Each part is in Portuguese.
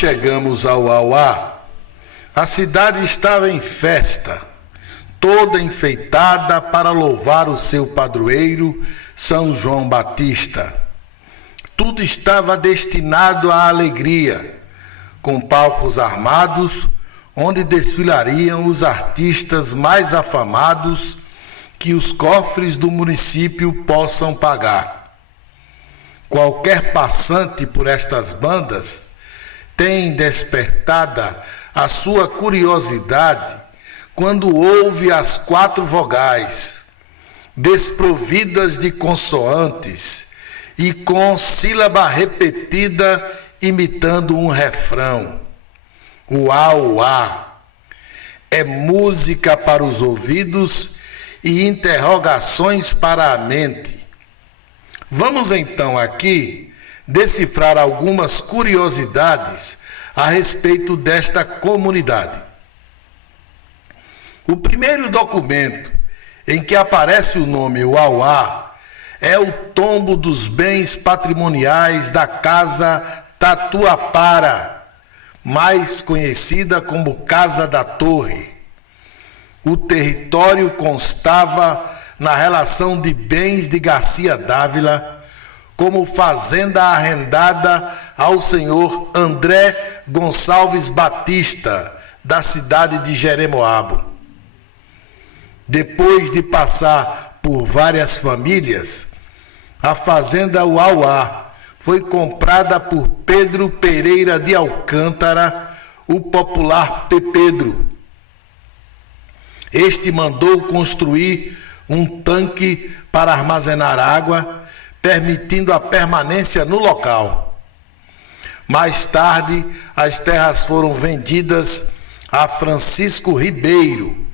chegamos ao Uauá, a cidade estava em festa, toda enfeitada para louvar o seu padroeiro, São João Batista. Tudo estava destinado à alegria, com palcos armados, onde desfilariam os artistas mais afamados que os cofres do município possam pagar. Qualquer passante por estas bandas tem despertada a sua curiosidade quando ouve as 4 vogais, desprovidas de consoantes e com sílaba repetida imitando um refrão. Uauá é música para os ouvidos e interrogações para a mente. Vamos então aqui decifrar algumas curiosidades a respeito desta comunidade. O primeiro documento em que aparece o nome Uauá é o tombo dos bens patrimoniais da Casa Tatuapara, mais conhecida como Casa da Torre. O território constava na relação de bens de Garcia Dávila como fazenda arrendada ao senhor André Gonçalves Batista, da cidade de Jeremoabo. Depois de passar por várias famílias, a fazenda Uauá foi comprada por Pedro Pereira de Alcântara, o popular Pepedro. Este mandou construir um tanque para armazenar água, permitindo a permanência no local. Mais tarde, as terras foram vendidas a Francisco Ribeiro,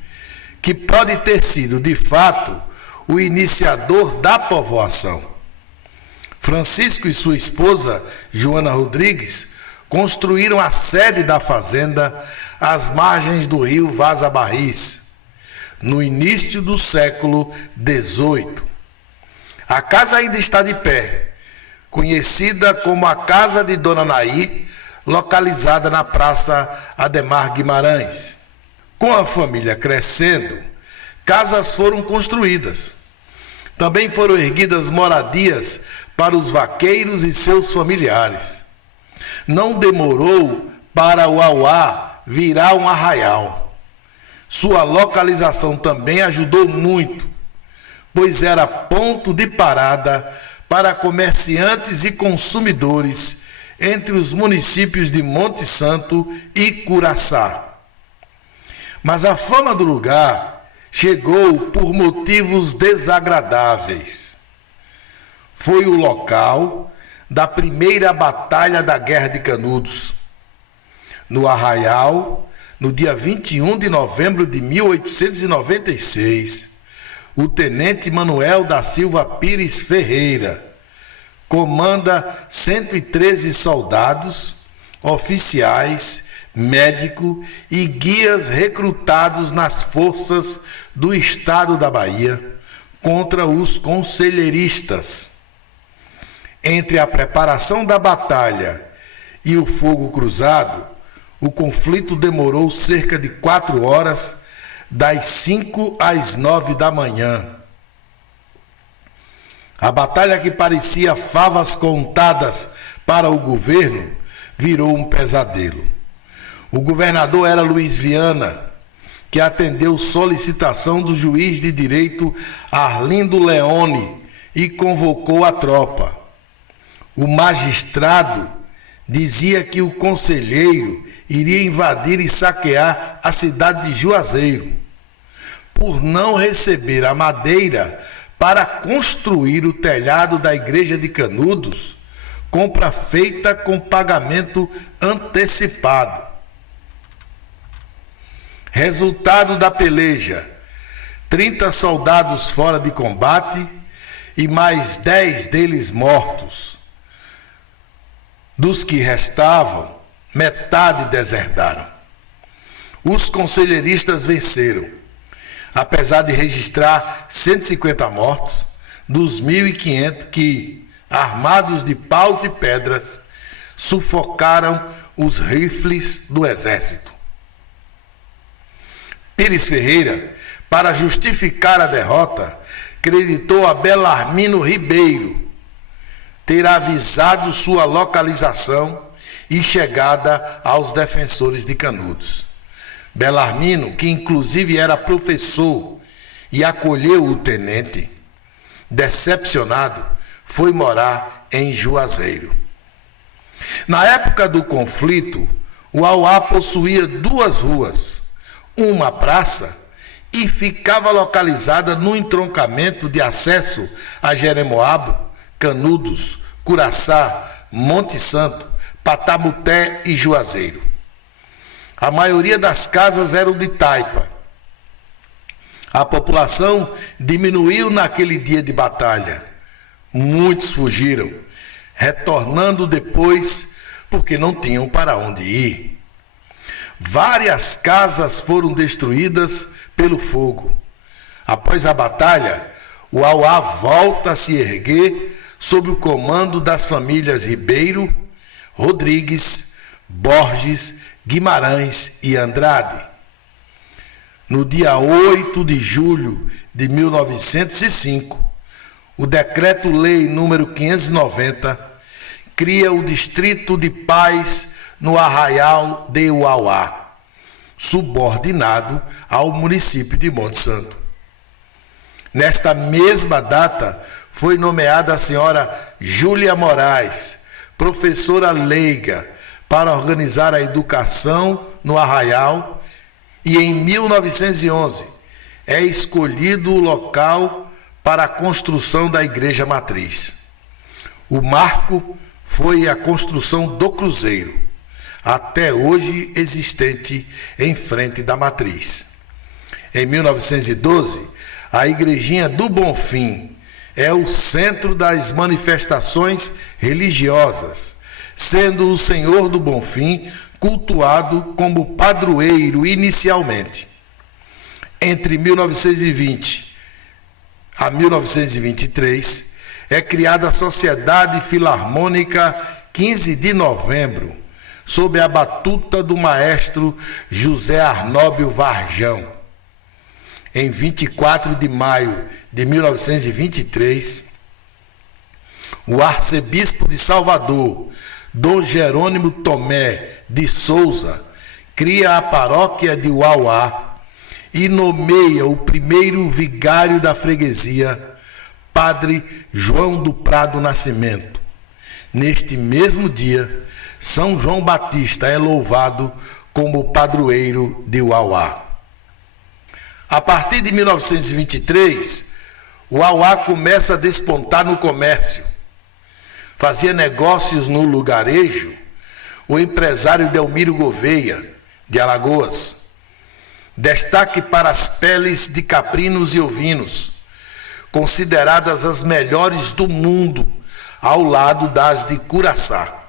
que pode ter sido, de fato, o iniciador da povoação. Francisco e sua esposa, Joana Rodrigues, construíram a sede da fazenda às margens do rio Vaza Barris, no início do século XVIII. A casa ainda está de pé, conhecida como a Casa de Dona Nair, localizada na Praça Ademar Guimarães. Com a família crescendo, casas foram construídas. Também foram erguidas moradias para os vaqueiros e seus familiares. Não demorou para o Uauá virar um arraial. Sua localização também ajudou muito, pois era ponto de parada para comerciantes e consumidores entre os municípios de Monte Santo e Curaçá. Mas a fama do lugar chegou por motivos desagradáveis. Foi o local da primeira batalha da Guerra de Canudos. No arraial, no dia 21 de novembro de 1896, o tenente Manuel da Silva Pires Ferreira comanda 113 soldados, oficiais, médico e guias recrutados nas forças do estado da Bahia contra os conselheiristas. Entre a preparação da batalha e o fogo cruzado, o conflito demorou cerca de 4 horas, das 5 às 9 da manhã. A batalha, que parecia favas contadas para o governo, virou um pesadelo. O governador era Luiz Viana, que atendeu solicitação do juiz de direito Arlindo Leone e convocou a tropa. O magistrado dizia que o conselheiro iria invadir e saquear a cidade de Juazeiro, por não receber a madeira para construir o telhado da igreja de Canudos, compra feita com pagamento antecipado. Resultado da peleja: 30 soldados fora de combate e mais 10 deles mortos. Dos que restavam, metade desertaram. Os conselheiristas venceram, apesar de registrar 150 mortos, dos 1.500 que, armados de paus e pedras, sufocaram os rifles do exército. Pires Ferreira, para justificar a derrota, creditou a Belarmino Ribeiro ter avisado sua localização e chegada aos defensores de Canudos. Belarmino, que inclusive era professor e acolheu o tenente, decepcionado, foi morar em Juazeiro. Na época do conflito, o Uauá possuía 2 ruas, uma praça, e ficava localizada no entroncamento de acesso a Jeremoabo, Canudos, Curaçá, Monte Santo, Patamuté e Juazeiro. A maioria das casas eram de taipa. A população diminuiu naquele dia de batalha. Muitos fugiram, retornando depois porque não tinham para onde ir. Várias casas foram destruídas pelo fogo. Após a batalha, o Uauá volta a se erguer sob o comando das famílias Ribeiro, Rodrigues, Borges, Guimarães e Andrade. No dia 8 de julho de 1905, o Decreto-Lei número 590 cria o Distrito de Paz no Arraial de Uauá, subordinado ao município de Monte Santo. Nesta mesma data, foi nomeada a senhora Júlia Moraes, professora leiga, para organizar a educação no Arraial, e em 1911 é escolhido o local para a construção da Igreja Matriz. O marco foi a construção do Cruzeiro, até hoje existente em frente da Matriz. Em 1912, a Igrejinha do Bonfim é o centro das manifestações religiosas, sendo o Senhor do Bonfim cultuado como padroeiro inicialmente. Entre 1920 a 1923, é criada a Sociedade Filarmônica 15 de Novembro, sob a batuta do maestro José Arnóbio Varjão. Em 24 de maio de 1923, o arcebispo de Salvador, Dom Jerônimo Tomé de Souza, cria a paróquia de Uauá e nomeia o primeiro vigário da freguesia, Padre João do Prado Nascimento. Neste mesmo dia, São João Batista é louvado como padroeiro de Uauá. A partir de 1923, o Uauá começa a despontar no comércio. Fazia negócios no lugarejo o empresário Delmiro Gouveia, de Alagoas. Destaque para as peles de caprinos e ovinos, consideradas as melhores do mundo, ao lado das de Curaçá.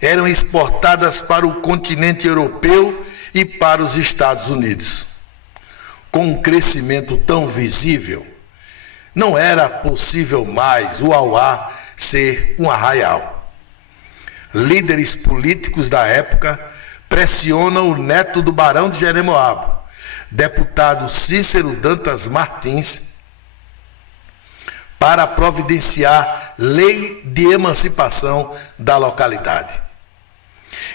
Eram exportadas para o continente europeu e para os Estados Unidos. Com um crescimento tão visível, não era possível mais o Uauá ser um arraial. Líderes políticos da época pressionam o neto do barão de Jeremoabo, deputado Cícero Dantas Martins, para providenciar lei de emancipação da localidade.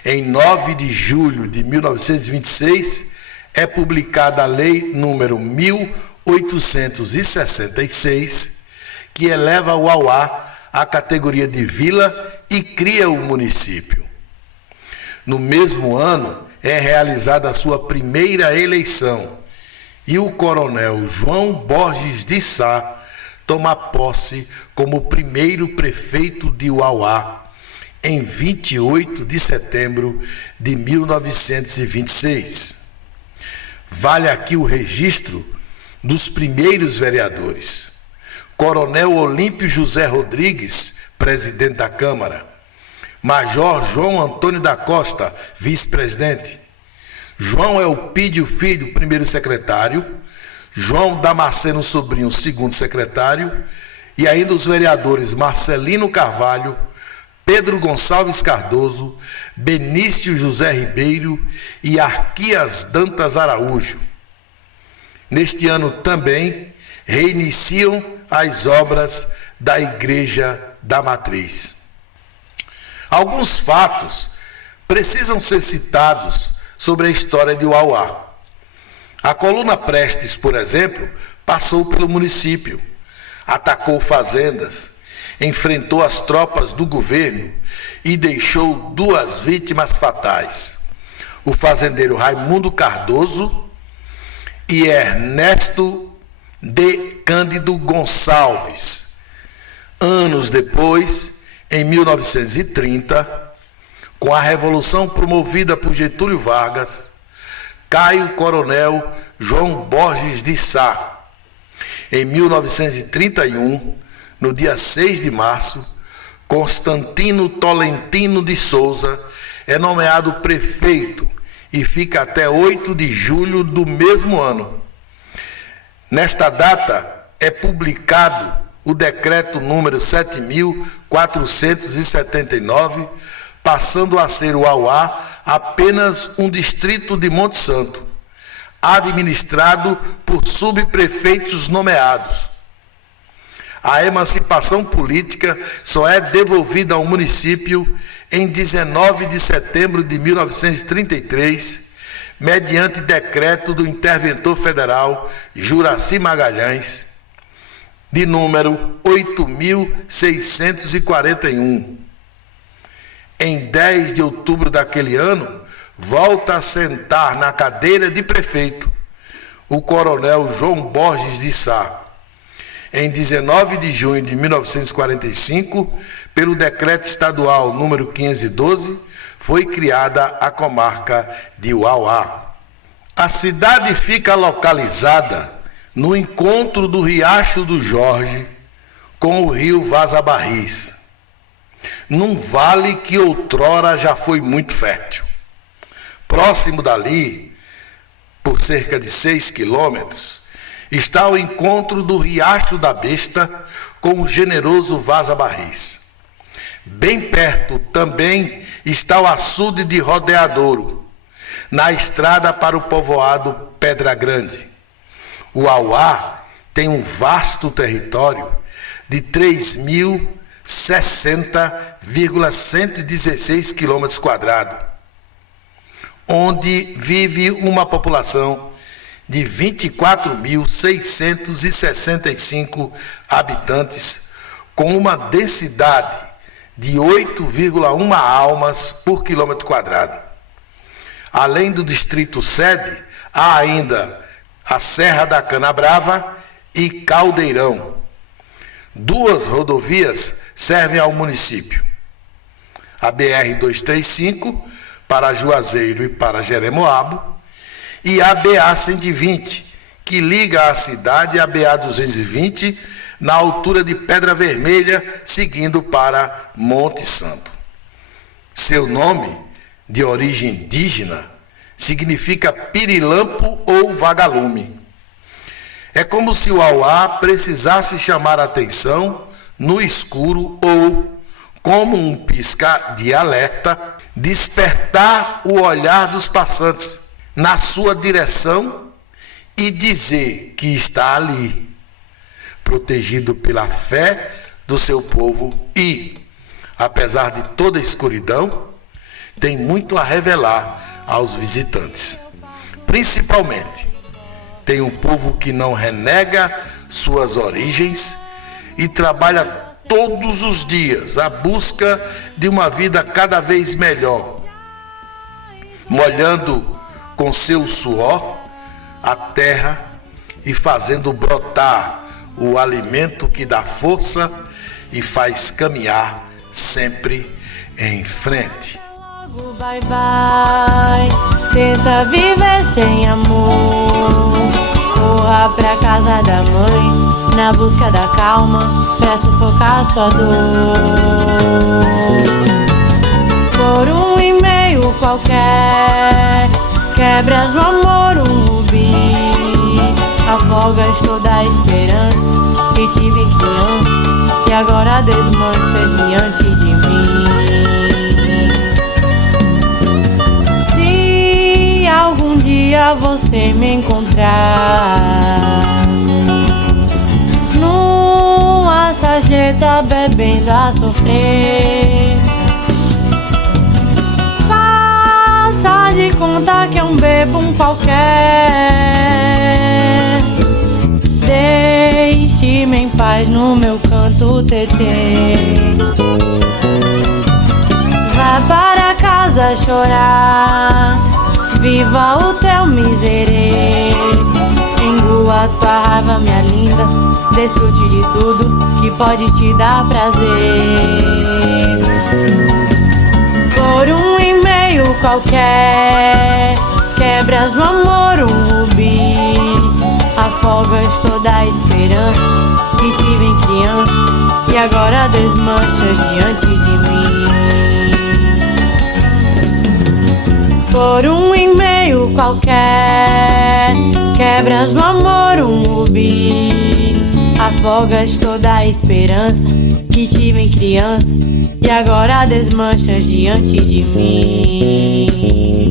Em 9 de julho de 1926, é publicada a lei número 1866, que eleva o Uauá à categoria de vila e cria o município. No mesmo ano, é realizada a sua primeira eleição e o coronel João Borges de Sá toma posse como primeiro prefeito de Uauá em 28 de setembro de 1926. Vale aqui o registro dos primeiros vereadores. Coronel Olímpio José Rodrigues, presidente da Câmara. Major João Antônio da Costa, vice-presidente. João Elpídio Filho, primeiro secretário. João Damasceno Sobrinho, segundo secretário. E ainda os vereadores Marcelino Carvalho, Pedro Gonçalves Cardoso, Benício José Ribeiro e Arquias Dantas Araújo. Neste ano também reiniciam as obras da Igreja da Matriz. Alguns fatos precisam ser citados sobre a história de Uauá. A coluna Prestes, por exemplo, passou pelo município, atacou fazendas, enfrentou as tropas do governo e deixou 2 vítimas fatais: o fazendeiro Raimundo Cardoso e Ernesto de Cândido Gonçalves. Anos depois, em 1930, com a revolução promovida por Getúlio Vargas, cai o coronel João Borges de Sá. Em 1931, no dia 6 de março, Constantino Tolentino de Souza é nomeado prefeito e fica até 8 de julho do mesmo ano. Nesta data é publicado o decreto número 7.479, passando a ser Uauá apenas um distrito de Monte Santo, administrado por subprefeitos nomeados. A emancipação política só é devolvida ao município em 19 de setembro de 1933, mediante decreto do interventor federal Juraci Magalhães, de número 8.641. Em 10 de outubro daquele ano, volta a sentar na cadeira de prefeito o coronel João Borges de Sá. Em 19 de junho de 1945, pelo decreto estadual número 512, foi criada a comarca de Uauá. A cidade fica localizada no encontro do Riacho do Jorge com o rio Vaza Barris, num vale que outrora já foi muito fértil. Próximo dali, por cerca de 6 quilômetros, está o encontro do Riacho da Besta com o generoso Vaza Barris. Bem perto também está o açude de Rodeadouro, na estrada para o povoado Pedra Grande. Uauá tem um vasto território de 3.060,116 km², onde vive uma população de 24.665 habitantes, com uma densidade de 8,1 almas por km². Além do distrito sede, há ainda a Serra da Canabrava e Caldeirão. 2 rodovias servem ao município: a BR-235 para Juazeiro e para Jeremoabo, e a BA-120, que liga a cidade à BA-220 na altura de Pedra Vermelha, seguindo para Monte Santo. Seu nome, de origem indígena, significa pirilampo ou vagalume. É como se o Uauá precisasse chamar a atenção no escuro ou, como um pisca de alerta, despertar o olhar dos passantes na sua direção e dizer que está ali, protegido pela fé do seu povo e, apesar de toda a escuridão, tem muito a revelar aos visitantes. Principalmente, tem um povo que não renega suas origens e trabalha todos os dias à busca de uma vida cada vez melhor, molhando com seu suor a terra e fazendo brotar o alimento que dá força e faz caminhar sempre em frente. Bye bye, tenta viver sem amor. Corra pra casa da mãe, na busca da calma, pra sufocar sua dor. Por um e-mail qualquer, quebras no amor um rubi, afogas toda a esperança que tive em criança e agora desmancha diante de mim. dia você me encontrar numa sarjeta bebendo a sofrer. Faça de conta que é um bebum qualquer. Deixe-me em paz no meu canto tetê. Vá para casa chorar, viva o teu miserê. Engula tua raiva, minha linda, desfrute de tudo que pode te dar prazer. Por um e-mail qualquer, quebras no amor um rubi. Afogas toda a esperança que tive em criança e agora desmanchas diante de mim. Por um e-mail qualquer, quebras no amor um rubi. Afogas toda a esperança que tive em criança e agora desmanchas diante de mim.